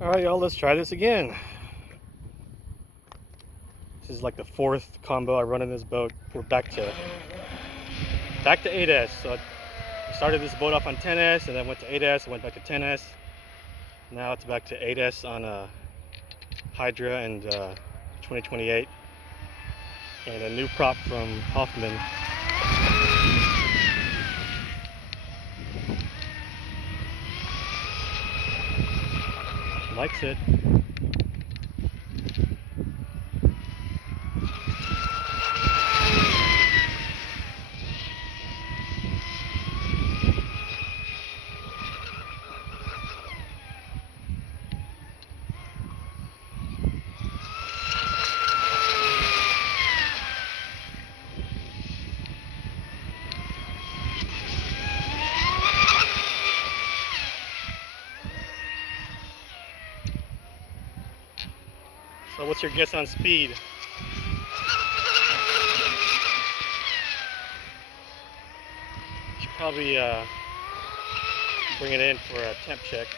Alright y'all, let's try this again. This is like the fourth combo I run in this boat. We're back to 8S. So I started this boat off on 10S and then went to 8S and went back to 10S. Now it's back to 8S on a Hydra and 2028. And a new prop from Hoffman. Likes it. So what's your guess on speed? Should probably bring it in for a temp check.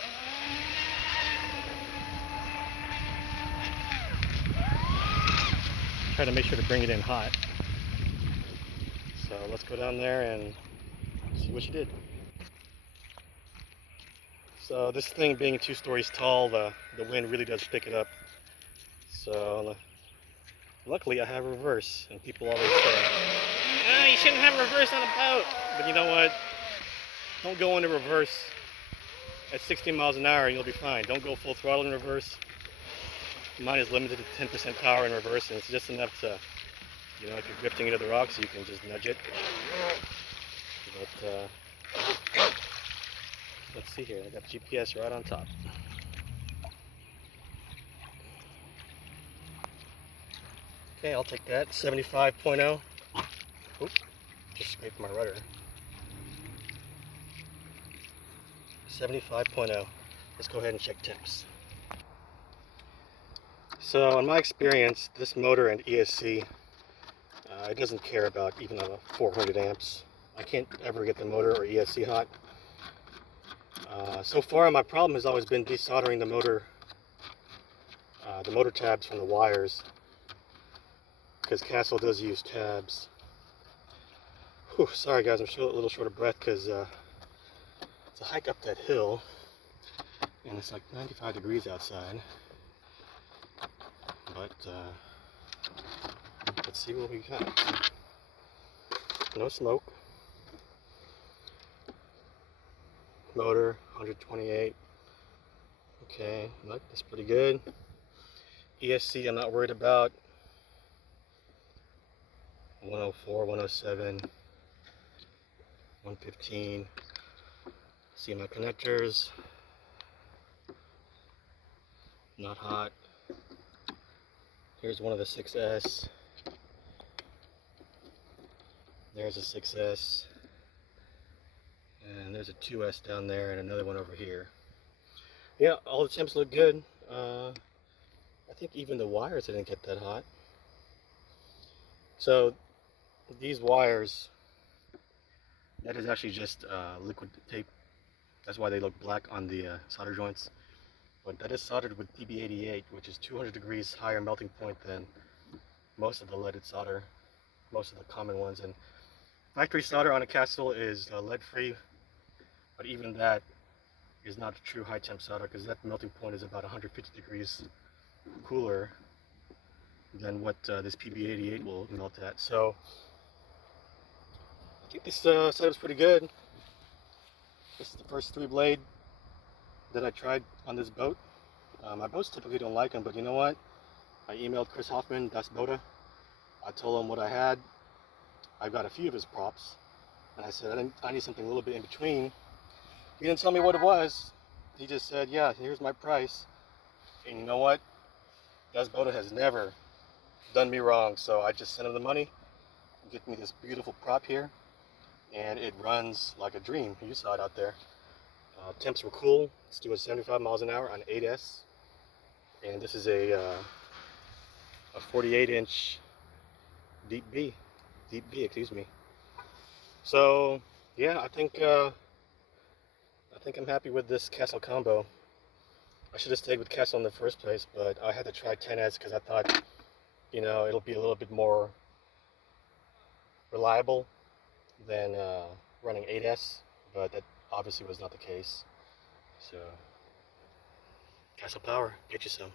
Try to make sure to bring it in hot. So let's go down there and see what she did. So this thing being 2 stories tall, the wind really does pick it up. So luckily I have reverse, and people always say, oh, you shouldn't have reverse on a boat. But you know what? Don't go into reverse at 60 miles an hour and you'll be fine. Don't go full throttle in reverse. Mine is limited to 10% power in reverse, and it's just enough to, you know, if you're drifting into the rocks, you can just nudge it. But let's see here. I got GPS right on top. Okay, I'll take that. 75.0. Oop, just scraped my rudder. 75.0. Let's go ahead and check temps. So in my experience, this motor and ESC, it doesn't care about even 400 amps. I can't ever get the motor or ESC hot. So far my problem has always been desoldering the motor tabs from the wires, because Castle does use tabs. Whew, sorry guys, I'm a little short of breath because it's a hike up that hill and it's like 95 degrees outside. But let's see what we got. No smoke. Motor 128. Okay, look, that's pretty good. ESC I'm not worried about. 104, 107, 115. See my connectors. Not hot. Here's one of the 6S. There's a 6S. And there's a 2S down there and another one over here. Yeah, all the temps look good. I think even the wires didn't get that hot. So these wires, that is actually just liquid tape. That's why they look black on the solder joints. But that is soldered with PB88, which is 200 degrees higher melting point than most of the leaded solder, most of the common ones. And factory solder on a Castle is lead free, but even that is not a true high temp solder, because that melting point is about 150 degrees cooler than what this PB88 will melt at. So I think this setup's pretty good. This is the first 3 blade that I tried on this boat. My boats typically don't like them, but you know what? I emailed Chris Hoffman, Dasboata. I told him what I had. I got a few of his props, and I said I need something a little bit in between. He didn't tell me what it was. He just said, yeah, here's my price. And you know what? Dasboata has never done me wrong, so I just sent him the money, get me this beautiful prop here, and it runs like a dream. You saw it out there. Temps were cool. It's doing 75 miles an hour on 8S, and this is a 48-inch deep B, excuse me. So yeah, I think I'm happy with this Castle combo. I should have stayed with Castle in the first place, but I had to try 10S because I thought, you know, it'll be a little bit more reliable than running 8S, but that obviously was not the case. So, Castle Power, get you some.